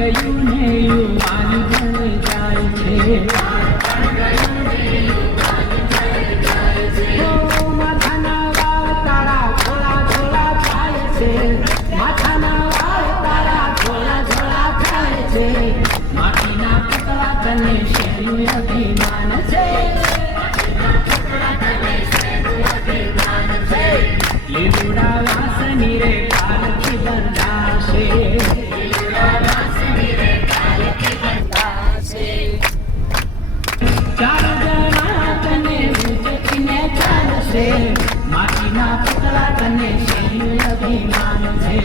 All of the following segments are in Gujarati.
ગયું ને યુવાન બની જાય છે માથાના વાળ તારા થોડા થોડા થાય છે માથાના વાળ તારા થોડા થોડા થાય છે માટીના પુતળા તને શેનું અભિમાન છે લીલુડા વાસની રે કાલથી બંધાશે ચાર જણા તને ઉચકીને ચાલશે માટીના પુતળા તને શેનું અભિમાન છે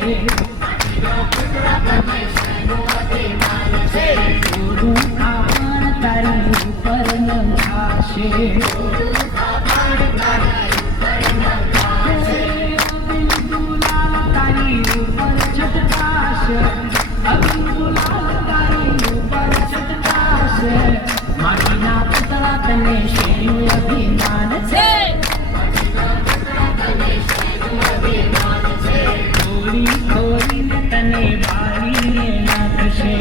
થોડું કાપણ તારી ઉપર નંખાશે માટીના પુતળા તને શેનું અભિમાન છે થોડી થોડીને તને બાળીને નાખશે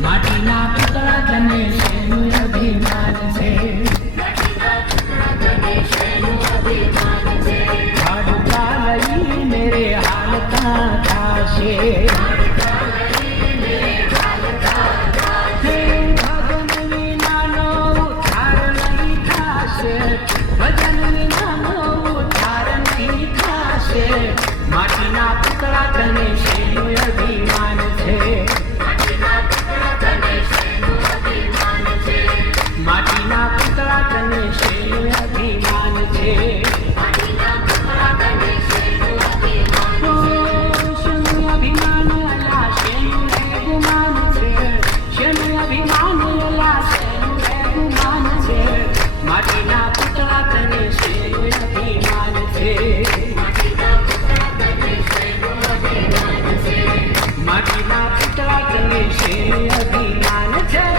માટીના પુતળા તને શેનું અભિમાન છે હાડકા લઈને રે હાલતા થાશે ભજન વિનાનો ઉદ્ધાર નહીં થાશે ભજન વિનાનો ઉદ્ધાર નહીં થાશે માટીના પુતળા તને શેનું અભિમાન છે માટીના પુતળા તને શેનું અભિમાન છે શેનું અભિમાન અલા શેનું ગુમાન છે શેનું અભિમાન અલા શેનું ગુમાન છે માટીના પુતળા તને શેનું અભિમાન છે માટીના પુતળા તને શેનું અભિમાન છે